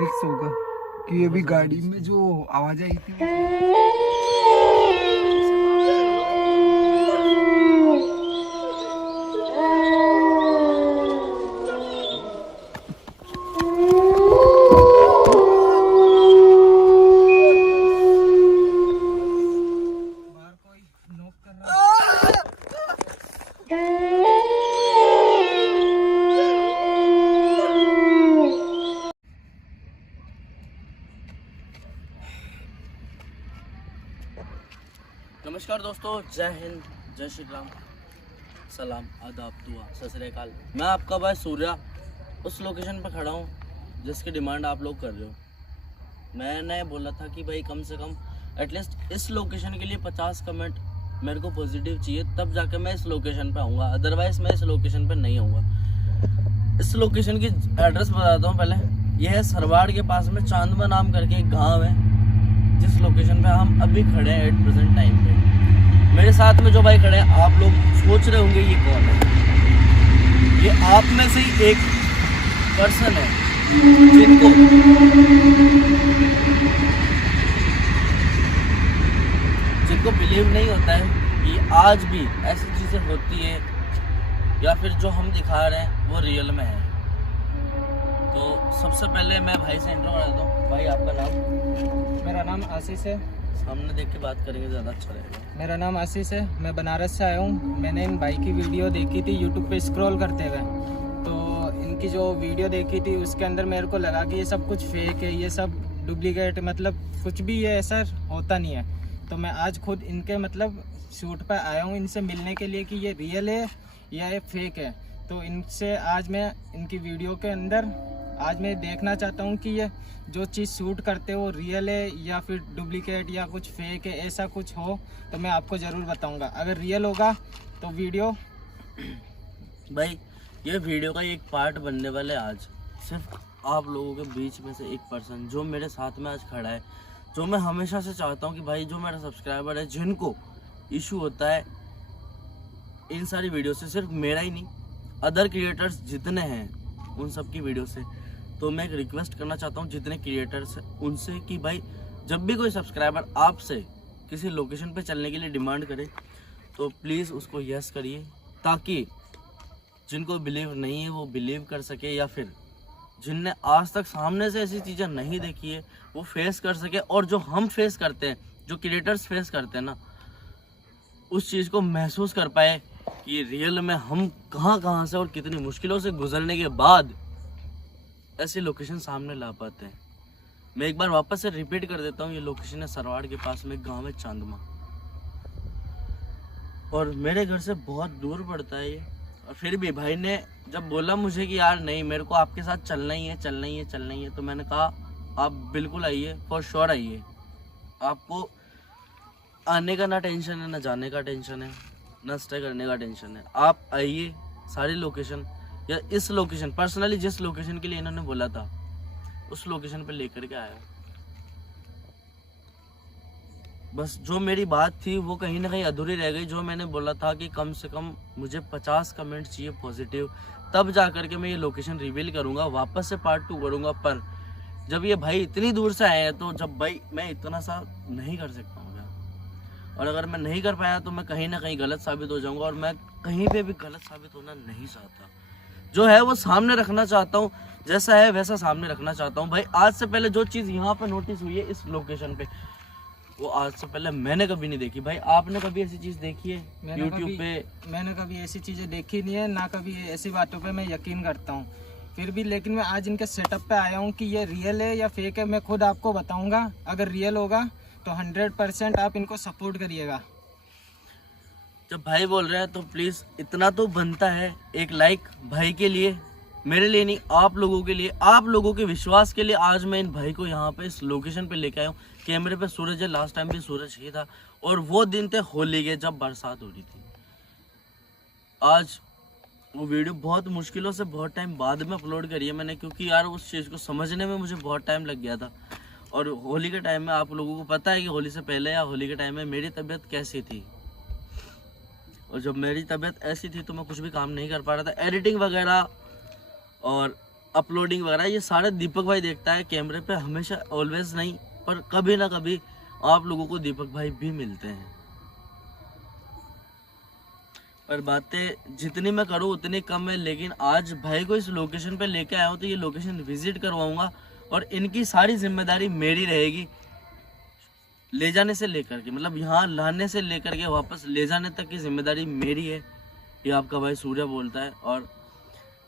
रिक्स होगा कि अभी गाड़ी में जो आवाज आई थी बाहर कोई नॉक कर रहा नमस्कार दोस्तों, जय हिंद, जय श्री राम, सलाम, आदाब, दुआ, सत श्री अकाल। मैं आपका भाई सूर्या उस लोकेशन पर खड़ा हूँ जिसकी डिमांड आप लोग कर रहे हो। मैंने बोला था कि भाई कम से कम एटलीस्ट इस लोकेशन के लिए 50 कमेंट मेरे को पॉजिटिव चाहिए, तब जाकर मैं इस लोकेशन पे आऊँगा, अदरवाइज़ मैं इस लोकेशन पे नहीं आऊँगा। इस लोकेशन की एड्रेस बताता हूँ पहले। यह है सरवाड़ के पास में चांदमा नाम करके एक गाँव है, जिस लोकेशन पे हम अभी खड़े हैं एट प्रेजेंट टाइम पे। मेरे साथ में जो भाई खड़े हैं, आप लोग सोच रहे होंगे ये कौन है। ये आप में से ही एक पर्सन है जिनको बिलीव नहीं होता है कि आज भी ऐसी चीज़ें होती है या फिर जो हम दिखा रहे हैं वो रियल में है। तो सबसे पहले मैं भाई से इंट्रो करा दूँ। भाई आपका नाम? मेरा नाम आशीष है। सामने देख के बात करेंगे ज़्यादा अच्छा रहेगा। मेरा नाम आशीष है, मैं बनारस से आया हूँ। मैंने इन भाई की वीडियो देखी थी यूट्यूब पे स्क्रॉल करते हुए, तो इनकी जो वीडियो देखी थी उसके अंदर मेरे को लगा कि ये सब कुछ फेक है, ये सब डुप्लीकेट, मतलब कुछ भी ये ऐसा होता नहीं है। तो मैं आज खुद इनके मतलब शूट पर आया हूँ इनसे मिलने के लिए कि ये रियल है या ये फेक है। तो इनसे आज मैं इनकी वीडियो के अंदर आज मैं देखना चाहता हूँ कि ये जो चीज़ शूट करते हो रियल है या फिर डुप्लीकेट या कुछ फेक है। ऐसा कुछ हो तो मैं आपको ज़रूर बताऊँगा। अगर रियल होगा तो वीडियो भाई ये वीडियो का एक पार्ट बनने वाला है आज। सिर्फ आप लोगों के बीच में से एक पर्सन जो मेरे साथ में आज खड़ा है, जो मैं हमेशा से चाहता हूँ कि भाई जो मेरा सब्सक्राइबर है जिनको इशू होता है इन सारी वीडियो से, सिर्फ मेरा ही नहीं अदर क्रिएटर्स जितने हैं उन सब की वीडियो से, तो मैं एक रिक्वेस्ट करना चाहता हूँ जितने क्रिएटर्स हैं उनसे कि भाई जब भी कोई सब्सक्राइबर आपसे किसी लोकेशन पे चलने के लिए डिमांड करे तो प्लीज़ उसको यस करिए, ताकि जिनको बिलीव नहीं है वो बिलीव कर सके, या फिर जिनने आज तक सामने से ऐसी चीज़ें नहीं देखी है वो फेस कर सके। और जो हम फेस करते हैं, जो क्रिएटर्स फेस करते हैं ना, उस चीज़ को महसूस कर पाए कि रियल में हम कहाँ से और कितनी मुश्किलों से गुजरने के बाद ऐसी लोकेशन सामने ला पाते हैं। मैं एक बार वापस से रिपीट कर देता हूँ, ये लोकेशन है सरवाड़ के पास में गांव है चांदमा, और मेरे घर से बहुत दूर पड़ता है ये। और फिर भी भाई ने जब बोला मुझे कि यार नहीं, मेरे को आपके साथ चलना ही है, तो मैंने कहा आप बिल्कुल आइए, फॉर श्योर आइए। आपको आने का ना टेंशन है, ना जाने का टेंशन है, ना स्टे करने का टेंशन है। आप आइए, सारी लोकेशन या इस लोकेशन पर्सनली जिस लोकेशन के लिए इन्होंने बोला था उस लोकेशन पे लेकर के आया। बस जो मेरी बात थी वो कहीं ना कहीं अधूरी रह गई। जो मैंने बोला था कि कम से कम मुझे 50 कमेंट चाहिए पॉजिटिव, तब जा करके मैं ये लोकेशन रिवील करूँगा, वापस से पार्ट 2 करूँगा। पर जब ये भाई इतनी दूर से आए हैं तो जब भाई मैं इतना सा नहीं कर सकता हूँ, और अगर मैं नहीं कर पाया तो मैं कहीं ना कहीं गलत साबित हो जाऊंगा, और मैं कहीं पे भी गलत साबित होना नहीं चाहता। जो है वो सामने रखना चाहता हूँ, जैसा है वैसा सामने रखना चाहता हूँ। भाई आज से पहले जो चीज़ यहाँ पे नोटिस हुई है इस लोकेशन पे, वो आज से पहले मैंने कभी नहीं देखी। भाई आपने कभी ऐसी चीज़ देखी है यूट्यूब पे? मैंने कभी ऐसी चीज़ें देखी नहीं है, ना कभी ऐसी बातों पे मैं यकीन करता हूँ। फिर भी लेकिन मैं आज इनके सेटअप पे आया हूँ कि ये रियल है या फेक है, मैं खुद आपको बताऊँगा। अगर रियल होगा तो 100% आप इनको सपोर्ट करिएगा। जब भाई बोल रहे हैं तो प्लीज़ इतना तो बनता है, एक लाइक भाई के लिए, मेरे लिए नहीं, आप लोगों के लिए, आप लोगों के विश्वास के लिए आज मैं इन भाई को यहाँ पे इस लोकेशन पे लेके आया हूँ। कैमरे पे सूरज है, लास्ट टाइम भी सूरज ही था, और वो दिन थे होली के जब बरसात हो रही थी। आज वो वीडियो बहुत मुश्किलों से बहुत टाइम बाद में अपलोड करी है मैंने, क्योंकि यार उस चीज़ को समझने में मुझे बहुत टाइम लग गया था। और होली के टाइम में आप लोगों को पता है कि होली से पहले या होली के टाइम में मेरी तबीयत कैसी थी, और जब मेरी तबीयत ऐसी थी तो मैं कुछ भी काम नहीं कर पा रहा था। एडिटिंग वगैरह और अपलोडिंग वगैरह ये सारे दीपक भाई देखता है कैमरे पे, हमेशा, ऑलवेज नहीं, पर कभी ना कभी आप लोगों को दीपक भाई भी मिलते हैं। पर बातें जितनी मैं करूँ उतनी कम है, लेकिन आज भाई को इस लोकेशन पे लेके आया हूँ तो ये लोकेशन विजिट करवाऊंगा और इनकी सारी जिम्मेदारी मेरी रहेगी, ले जाने से लेकर के, मतलब यहाँ लाने से लेकर के वापस ले जाने तक की जिम्मेदारी मेरी है। ये आपका भाई सूर्य बोलता है, और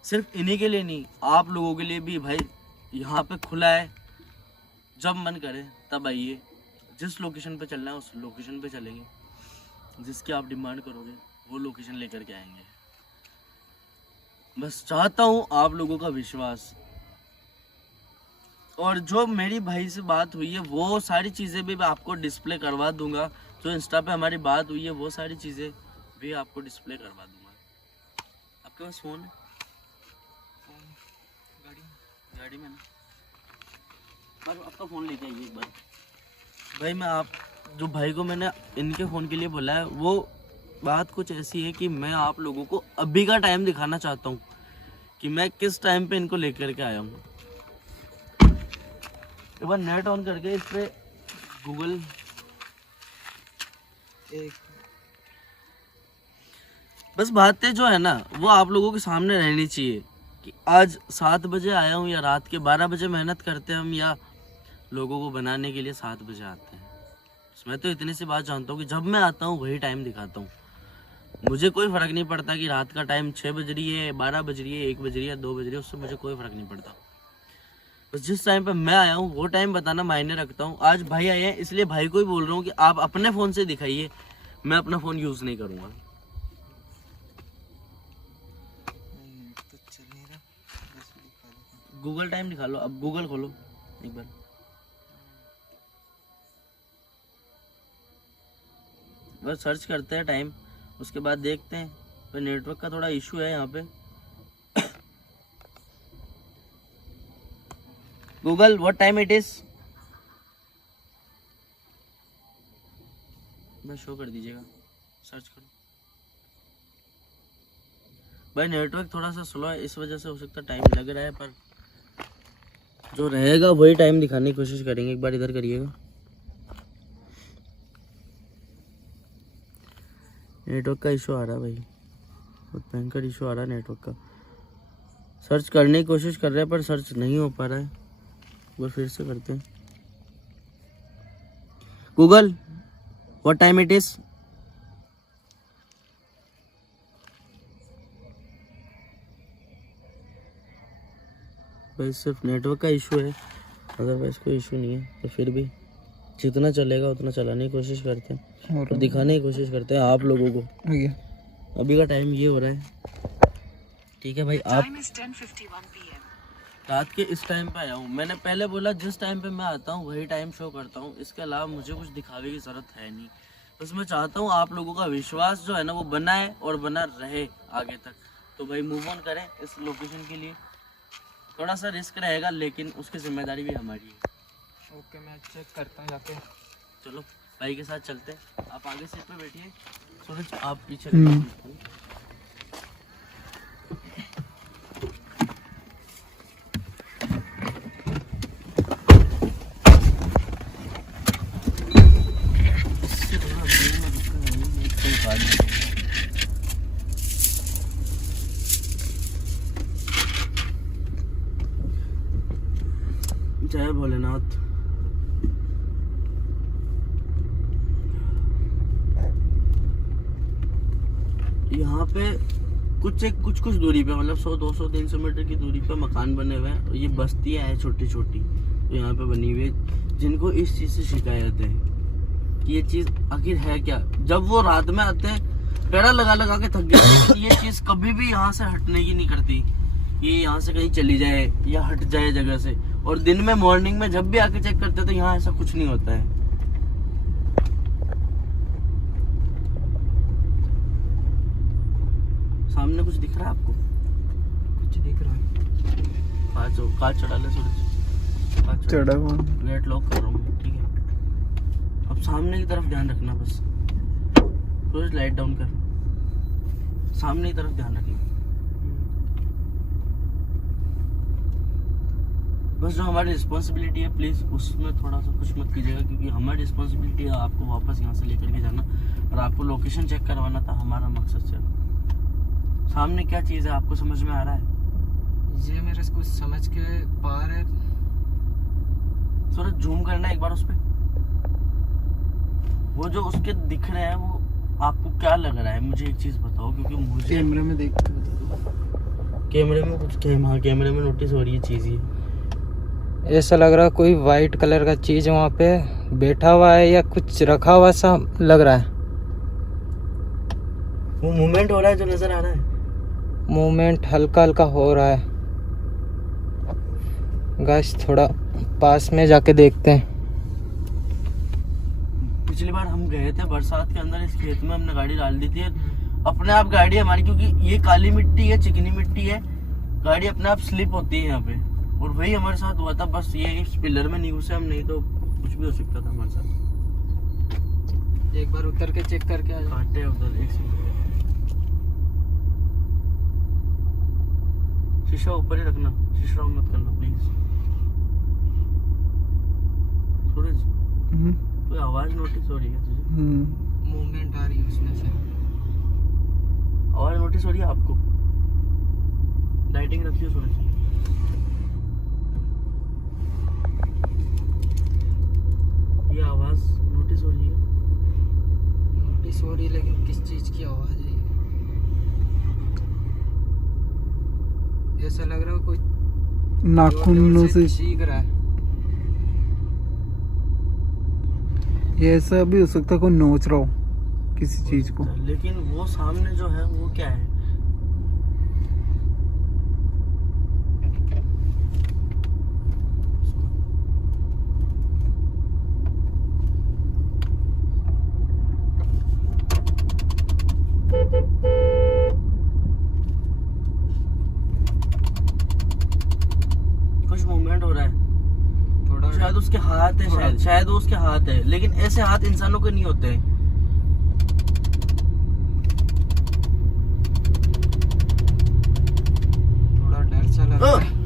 सिर्फ इन्हीं के लिए नहीं, आप लोगों के लिए भी भाई यहाँ पे खुला है, जब मन करे तब आइए, जिस लोकेशन पे चलना है उस लोकेशन पे चलेंगे, जिसकी आप डिमांड करोगे वो लोकेशन लेकर के आएंगे। बस चाहता हूँ आप लोगों का विश्वास, और जो मेरी भाई से बात हुई है वो सारी चीज़ें भी मैं आपको डिस्प्ले करवा दूंगा, जो इंस्टा पे हमारी बात हुई है वो सारी चीज़ें भी आपको डिस्प्ले करवा दूंगा। आपके पास फ़ोन है? गाड़ी में ना, पर आपका फ़ोन लेके आइए एक बार। भाई मैं आप जो भाई को मैंने इनके फ़ोन के लिए बोला है, वो बात कुछ ऐसी है कि मैं आप लोगों को अभी का टाइम दिखाना चाहता हूँ कि मैं किस टाइम पे इनको लेकर के आया हूँ। एक बार नेट ऑन करके इस पे गूगल, बस बातें जो है ना वो आप लोगों के सामने रहनी चाहिए कि आज 7 बजे आया हूँ या रात के 12 बजे मेहनत करते हैं हम, या लोगों को बनाने के लिए 7 बजे आते हैं। मैं तो इतनी सी बात जानता हूँ कि जब मैं आता हूँ वही टाइम दिखाता हूँ, मुझे कोई फ़र्क नहीं पड़ता कि रात का टाइम 6 बज रही है, 12 बज रही है, 1 बज रही है, 2 बज रही है, उससे मुझे कोई फ़र्क नहीं पड़ता। बस जिस टाइम पे मैं आया हूँ वो टाइम बताना मायने रखता हूँ। आज भाई आए हैं इसलिए भाई को ही बोल रहा हूँ कि आप अपने फ़ोन से दिखाइए, मैं अपना फ़ोन यूज़ नहीं करूँगा। गूगल टाइम दिखा लो, अब गूगल खोलो एक बार। बस सर्च करते हैं टाइम, उसके बाद देखते हैं। पर नेटवर्क का थोड़ा इशू है यहाँ पे। Google what time it is, बस शो कर दीजिएगा, सर्च करो। भाई नेटवर्क थोड़ा सा स्लो है, इस वजह से हो सकता है टाइम लग रहा है, पर जो रहेगा वही टाइम दिखाने की कोशिश करेंगे। एक बार इधर करिएगा, नेटवर्क का इशू आ रहा है भाई, बहुत भयंकर इशू आ रहा है नेटवर्क का। सर्च करने की कोशिश कर रहे हैं पर सर्च नहीं हो पा रहा है। एक बार फिर से करते हैं। Google what time it is, भाई सिर्फ नेटवर्क का इशू है, अदरवाइज कोई इशू नहीं है। तो फिर भी जितना चलेगा उतना चलाने की कोशिश करते हैं और दिखाने की कोशिश करते हैं आप लोगों को। अभी का टाइम ये हो रहा है, ठीक है भाई। आप रात के इस टाइम पे आया हूँ, मैंने पहले बोला जिस टाइम पे मैं आता हूँ वही टाइम शो करता हूँ, इसके अलावा मुझे कुछ दिखावे की ज़रूरत है नहीं। बस मैं चाहता हूँ आप लोगों का विश्वास जो है ना वो बना है और बना रहे आगे तक। तो भाई मूव ऑन करें इस लोकेशन के लिए, थोड़ा सा रिस्क रहेगा लेकिन उसकी जिम्मेदारी भी हमारी है। ओके, मैं चेक करता हूँ जाके। चलो भाई के साथ चलते हैं, आप आगे सीट पे बैठिए, सूरज आप पीछे। जय भोलेनाथ। यहाँ पे कुछ दूरी पे, मतलब 100, 200, 300 मीटर की दूरी पे मकान बने हुए हैं। ये बस्तियाँ हैं छोटी छोटी, तो यहाँ पे बनी हुई है, जिनको इस चीज़ से शिकायत है कि ये चीज़ आखिर है क्या। जब वो रात में आते हैं पेड़ा लगा लगा के थक गए, ये चीज़ कभी भी यहाँ से हटने की नहीं करती, ये यहाँ से कहीं चली जाए या हट जाए जगह से। और दिन में मॉर्निंग में जब भी आके चेक करते तो यहाँ ऐसा कुछ नहीं होता है। सामने कुछ दिख रहा है आपको? कुछ दिख रहा है। कांच चढ़ा ले सूरज, चढ़ा हुआ, गेट लॉक कर रहा हूँ, ठीक है। अब सामने की तरफ ध्यान रखना, बस सूरज लाइट डाउन कर, सामने की तरफ ध्यान रखना। बस जो हमारी रिस्पॉन्सिबिलिटी है प्लीज़ उसमें थोड़ा सा कुछ मत कीजिएगा, क्योंकि हमारी रिस्पॉन्सिबिलिटी है आपको वापस यहाँ से लेकर के जाना और आपको लोकेशन चेक करवाना था हमारा मकसद से। सामने क्या चीज़ है आपको समझ में आ रहा है? ये मेरे कुछ समझ के पार है। सूरज जूम करना एक बार उस पे। वो जो उसके दिख रहे हैं वो आपको क्या लग रहा है? मुझे एक चीज़ बताओ, क्योंकि मुझे कैमरे में देख के बता। कैमरे में कुछ कैमरे में नोटिस हो रही है चीज़ ही। ऐसा लग रहा है कोई वाइट कलर का चीज वहाँ पे बैठा हुआ है या कुछ रखा हुआ सा लग रहा है। वो मूवमेंट हो रहा है जो नजर आ रहा है। मूवमेंट हल्का हल्का हो रहा है। गाइस थोड़ा पास में जाके देखते हैं। पिछली बार हम गए थे बरसात के अंदर, इस खेत में हमने गाड़ी डाल दी थी अपने आप। गाड़ी हमारी, क्योंकि ये काली मिट्टी है, चिकनी मिट्टी है, गाड़ी अपने आप स्लिप होती है यहाँ पे, और वही हमारे साथ हुआ था। बस ये इस पिलर में नहीं घुसे हम, नहीं तो कुछ भी हो सकता था हमारे साथ। एक बार उतर के चेक करके आ जाओ। काटे उधर एक सेकंड, शीशा ऊपर ही रखना, शीशा ऑन मत करना प्लीज। सूरज कोई आवाज नोटिस हो रही है तुझे? मूवमेंट आ रही है उसमें से। आवाज नोटिस हो रही है आपको? लाइटिंग रखिए सूरज। ये आवाज नोटिस हो रही है? नोटिस हो रही है, लेकिन किस चीज की आवाज है ये? ऐसा लग रहा है कोई नाखूनों से चीख रहा है। ये ऐसा भी हो सकता है कोई नोच रहा हो किसी चीज को। लेकिन वो सामने जो है वो क्या है? कुछ मूवमेंट हो रहा है, थोड़ा शायद उसके हाथ है, शायद वो उसके हाथ है, लेकिन ऐसे हाथ इंसानों के नहीं होते हैं। थोड़ा डर सा लग रहा है।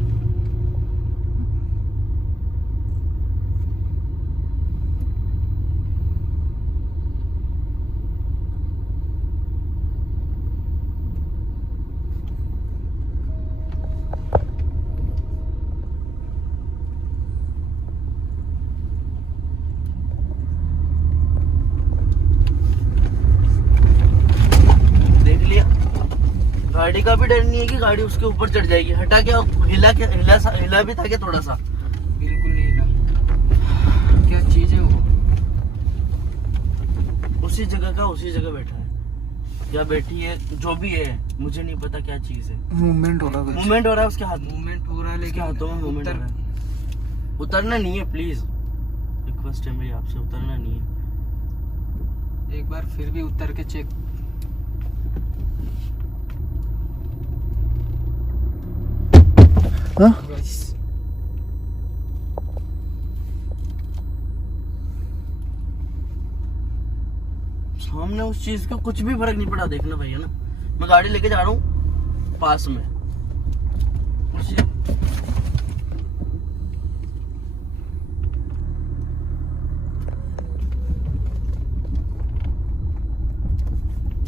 गाड़ी का भी डर नहीं है कि गाड़ी उसके ऊपर चढ़ जाएगी। हटा क्या, हिला भी था क्या थोड़ा सा? बिल्कुल नहीं हिला। क्या चीज है वो? उसी जगह बैठा है या बैठी है, जो भी है मुझे नहीं पता क्या चीज है। मूवमेंट हो रहा है। मूवमेंट हो रहा है उसके हाथ में, मूवमेंट हो रहा है, लेकिन हाथों में मूवमेंट हो रहा है। उतरना नहीं है प्लीज, रिक्वेस्ट है मेरी आपसे, उतरना नहीं है। एक बार फिर भी उतर के चेक। हाँ? सामने उस चीज का कुछ भी फर्क नहीं पड़ा। देखना भैया ना, मैं गाड़ी लेके जा रहा हूँ पास में।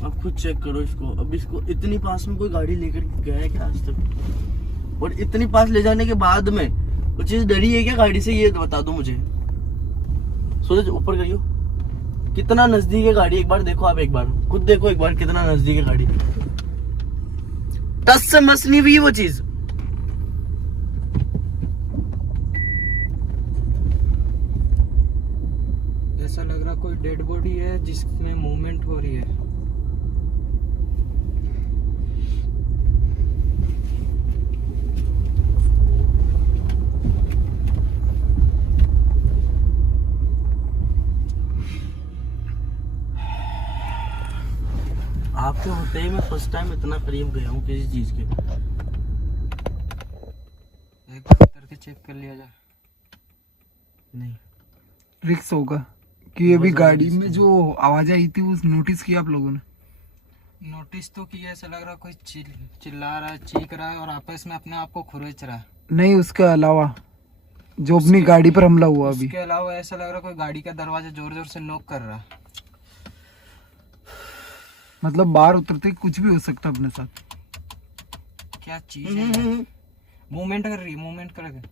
आप खुद चेक करो इसको। अब इसको इतनी पास में कोई गाड़ी लेकर गया है क्या आज तक? और इतनी पास ले जाने के बाद में वो चीज डरी है क्या गाड़ी से? ये बता दो मुझे। सूरज ऊपर करियो, कितना नजदीक है गाड़ी? एक बार देखो आप, एक बार खुद देखो एक बार कितना नजदीक है गाड़ी। टच से मस नहीं हुई वो चीज। ऐसा लग रहा कोई डेड बॉडी है जिसमें मूवमेंट हो रही है। आपके होते ही मैं फर्स्ट टाइम इतना करीब गया हूँ किसी चीज के। एक बार उतर के चेक कर लिया जाए। नहीं, रिक्स होगा कि अभी गाड़ी में जो आवाज आई थी वो नोटिस किया आप लोगों ने? नोटिस तो किया। ऐसा लग रहा कोई चिल्ला रहा है, चीख रहा है और आपस में अपने आप को खुरच रहा है। नहीं, उसके अलावा जो अपनी गाड़ी पर हमला हुआ अभी। इसके अलावा ऐसा लग रहा कोई गाड़ी का दरवाजा जोर जोर से नॉक कर रहा। मतलब बाहर उतरते ही कुछ भी हो सकता अपने साथ। क्या चीज है? मूवमेंट कर रही है, मूवमेंट कर रही है।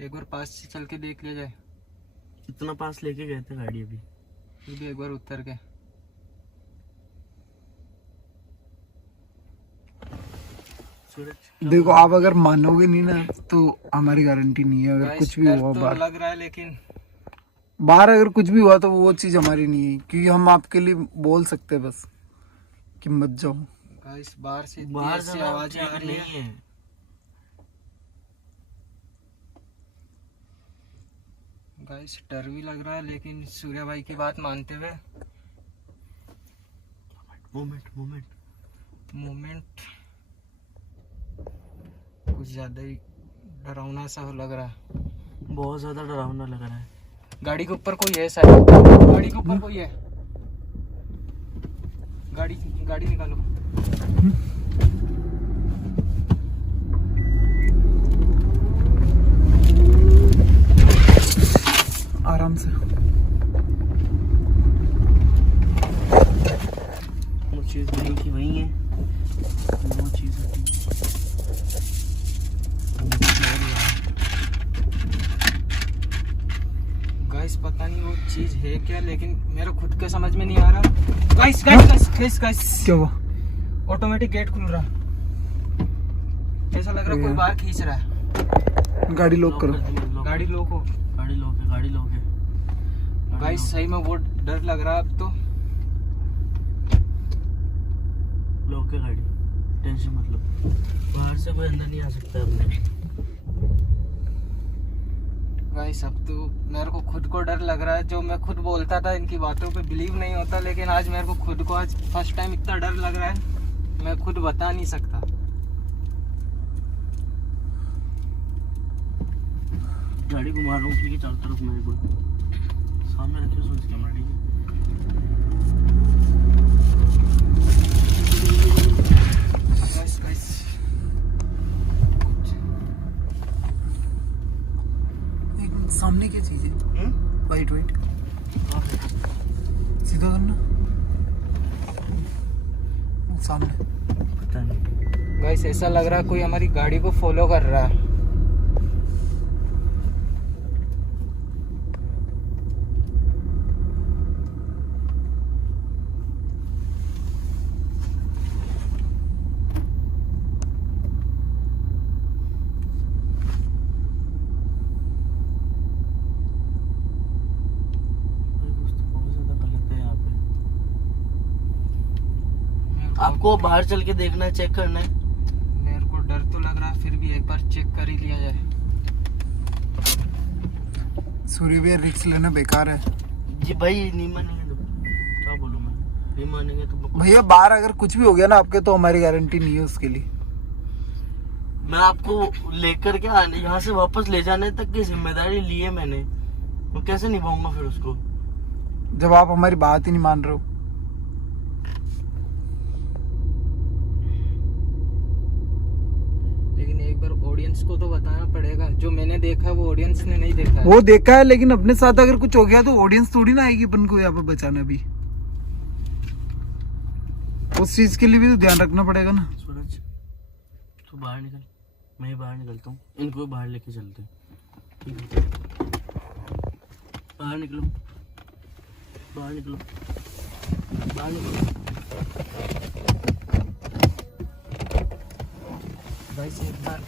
एक बार पास से चल के देख लिया जाए। इतना पास लेके गए थे गाड़ी अभी, फिर भी एक बार उतर के। सूरज देखो आप अगर मानोगे नहीं ना तो हमारी गारंटी नहीं है। अगर गाइस, कुछ भी डर हुआ तो बाहर, लग रहा है, लेकिन बाहर अगर कुछ भी हुआ तो वो चीज हमारी नहीं है, क्योंकि हम आपके लिए बोल सकते हैं बस कि मत जाओ। गाइस बाहर से बाहर ऐसी जाना आवाजें आ ठीक रही नहीं है। है। गाइस डर भी लग रहा है, लेकिन सूर्या भाई की बात मानते हुए मूवमेंट कुछ ज्यादा ही डरावना सा लग रहा है। बहुत ज्यादा डरावना लग रहा है। गाड़ी के ऊपर कोई है शायद, गाड़ी के ऊपर कोई है। गाड़ी गाड़ी निकालो। आराम से। वो चीज वहीं की वहीं है, वो चीज होती है। गाइस पता नहीं वो चीज है क्या, लेकिन मेरा खुद के समझ में नहीं आ रहा। Guys guys guys guys guys, क्या हुआ? ऑटोमेटिक गेट खुल रहा। ऐसा लग रहा है कोई बाहर खींच रहा है। गाड़ी लॉक करो। गाड़ी लॉक हो। गाड़ी लॉक है, गाड़ी लॉक है। गाइस सही में वो डर लग रहा है अब तो। लॉक है गाड़ी, टेंशन मत लो। बाहर से कोई अंदर नहीं आ सकता अपने। गाइस अब तो मेरे को खुद को डर लग रहा है। जो मैं खुद बोलता था इनकी बातों पे बिलीव नहीं होता, लेकिन आज मेरे को खुद को आज फर्स्ट टाइम इतना डर लग रहा है, मैं खुद बता नहीं सकता। गाड़ी घुमा रहा हूँ ठीक है, चारों तरफ मेरे को सामने रखे सोच कैमरा। ठीक है गाइस गाइस एक मिनट, सामने क्या चीज है? वाइट वाइट सीधा करना सामने। पता नहीं। गाइस ऐसा लग रहा है कोई हमारी गाड़ी को फॉलो कर रहा है। आपको बाहर चल के देखना है, चेक करना है। मेरे को डर तो लग रहा है, फिर भी एक बार चेक कर ही लिया जाए। सूर्य भैया रिस्क लेना बेकार है। जी भाई नहीं मानेंगे तो क्या बोलूं मैं, नहीं मानेंगे तो भैया बाहर अगर कुछ भी हो गया ना आपके, तो हमारी गारंटी नहीं है उसके लिए। मैं आपको लेकर के आने यहाँ से वापस ले जाने तक की जिम्मेदारी ली है मैंने, मैं कैसे निभाऊंगा फिर उसको, जब आप हमारी बात ही नहीं मान रहे हो। लेकिन एक बार ऑडियंस को तो बताना पड़ेगा। जो मैंने देखा वो ऑडियंस ने नहीं देखा है। वो देखा है, लेकिन अपने साथ अगर कुछ हो गया तो ऑडियंस थोड़ी ना आएगी अपन को यहाँ पे बचाना भी। उस चीज के लिए भी तो ध्यान रखना पड़ेगा ना। सूरज तू बाहर निकल, मैं ही बाहर निकलता हूँ, इनको बाहर लेके चलते हैं, ठीक है? बाहर निकलो, बाहर निकलो, बाहर निकलो। गाइस एक बार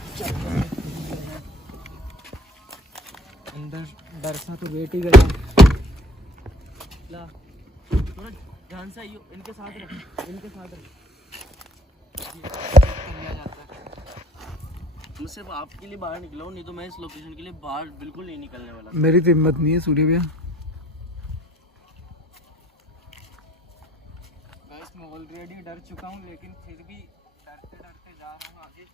अंदर डर सा तो बैठ ही गया। ला सूरज ध्यान से आइयो, इनके साथ रख, इनके साथ रख। लिया जाता है। मैं सिर्फ आपके लिए बाहर निकला हूँ, नहीं तो मैं इस लोकेशन के लिए बाहर बिल्कुल नहीं निकलने वाला। मेरी तो हिम्मत नहीं है सूर्य भैया। गाइस मैं ऑलरेडी डर चुका हूँ, लेकिन फिर भी डरते डरते जा रहा हूँ आगे।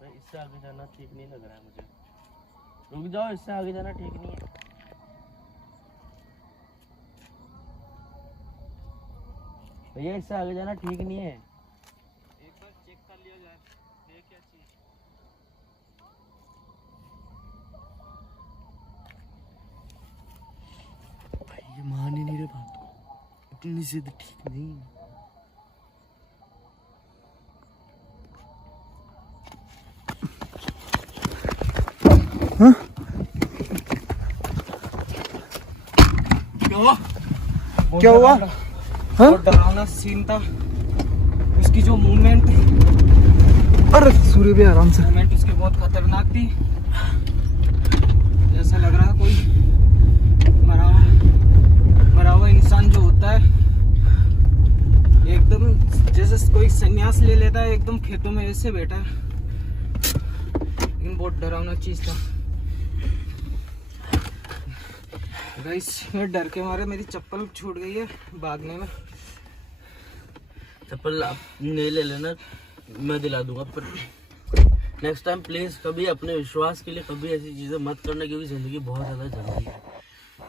भाई इससे आगे जाना ठीक नहीं लग रहा है मुझे, रुक जाओ, इससे आगे जाना ठीक नहीं है। भैया इससे आगे जाना ठीक नहीं है। एक बार चेक कर लिया जाए, ये क्या चीज। भाई ये मान ही नहीं रहे बात को, इतनी जिद ठीक नहीं है। हाँ? क्या हुआ? हाँ? बहुत डरावना सीन था। उसकी जो मूवमेंट अरे सूर्य भी आराम से। मूवमेंट उसकी बहुत खतरनाक थी। ऐसा लग रहा कोई मरा हुआ इंसान जो होता है, एकदम जैसे कोई संन्यास ले लेता है, एकदम खेतों में ऐसे बैठा है। लेकिन बहुत डरावना चीज था गाइस। मैं डर के मारे मेरी चप्पल छूट गई है भागने में। चप्पल आप नहीं ले लेना, मैं दिला दूंगा, पर नेक्स्ट टाइम प्लीज कभी अपने विश्वास के लिए कभी ऐसी चीजें मत करना, क्योंकि जिंदगी बहुत ज्यादा जरूरी है।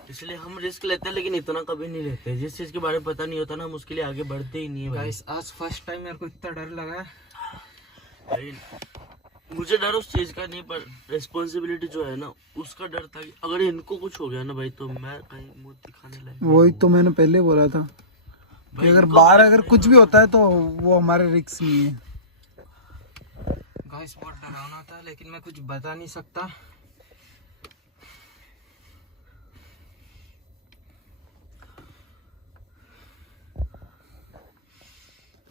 इसलिए हम रिस्क लेते हैं, लेकिन इतना कभी नहीं लेते। जिस चीज के बारे में पता नहीं होता ना, हम उसके लिए आगे बढ़ते ही नहीं है भाई। गाइस आज फर्स्ट टाइम मेरे को इतना डर लगा है। भाई मुझे डर उस चीज का नहीं, पर रिस्पॉन्सिबिलिटी जो है ना उसका डर था कि अगर इनको कुछ हो गया ना भाई, तो मैं कहीं मुंह दिखाने लगा। वही तो मैंने पहले बोला था कि अगर बाहर अगर कुछ भी होता है तो वो हमारे रिस्क नहीं है। गाइस बहुत डरावना था, लेकिन मैं कुछ बता नहीं सकता।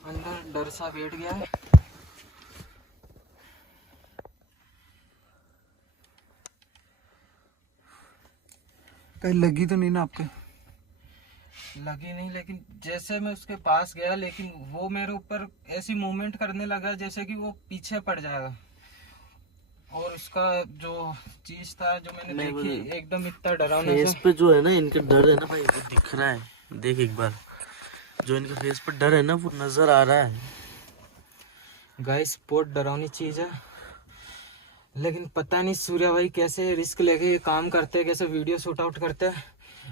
अंदर डर सा बैठ गया है। कहीं लगी तो नहीं ना आपके? लगी नहीं, लेकिन जैसे मैं उसके पास गया, लेकिन वो मेरे ऊपर ऐसी मूवमेंट करने लगा जैसे कि वो पीछे पड़ जाएगा। और उसका जो चीज था जो मैंने देखी, एकदम इतना डरावना फेस सा। पे जो है ना इनके डर है ना भाई, वो दिख रहा है। देख एक बार, जो इनके फेस पे डर है ना वो नजर आ रहा है। गाइस बहुत डरावनी चीज है, लेकिन पता नहीं सूर्या भाई कैसे रिस्क लेके ये काम करते हैं, कैसे वीडियो शूट आउट करते हैं,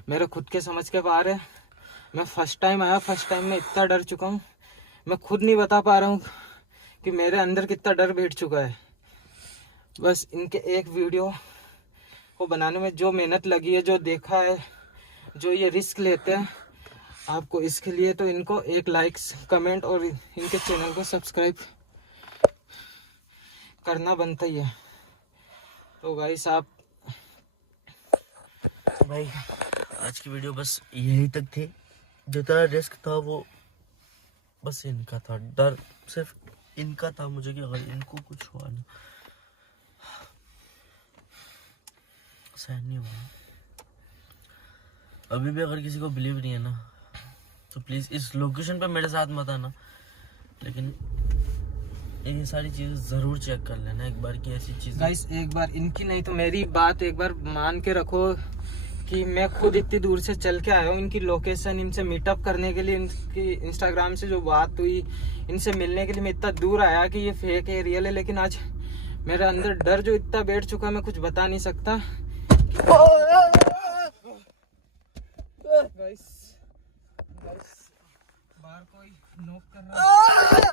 मेरे खुद के समझ के बाहर है। मैं फर्स्ट टाइम आया, फर्स्ट टाइम में इतना डर चुका हूँ, मैं खुद नहीं बता पा रहा हूँ कि मेरे अंदर कितना डर बैठ चुका है। बस इनके एक वीडियो को बनाने में जो मेहनत लगी है, जो देखा है, जो ये रिस्क लेते हैं आपको, इसके लिए तो इनको एक लाइक्स कमेंट और इनके चैनल को सब्सक्राइब करना बनता ही है। तो गाइस आप भाई आज की वीडियो बस यही तक थी। जितना रिस्क था वो बस इनका था, डर सिर्फ इनका था मुझे कि अगर इनको कुछ हुआ ना, सहन नहीं हुआ। अभी भी अगर किसी को बिलीव नहीं है ना, तो प्लीज इस लोकेशन पे मेरे साथ मत आना, लेकिन ये सारी चीजें जरूर चेक कर लेना एक बार की ऐसी चीज। गाइस एक बार इनकी नहीं तो मेरी बात एक बार मान के रखो कि मैं खुद इतनी दूर से चल के आया हूँ इनकी लोकेशन, इनसे मीटअप करने के लिए, इनकी इंस्टाग्राम से जो बात हुई, इनसे मिलने के लिए मैं इतना दूर आया कि ये फेक है रियल है। लेकिन आज मेरे अंदर डर जो इतना बैठ चुका है, मैं कुछ बता नहीं सकता। गाइस बाहर कोई नॉक कर रहा है।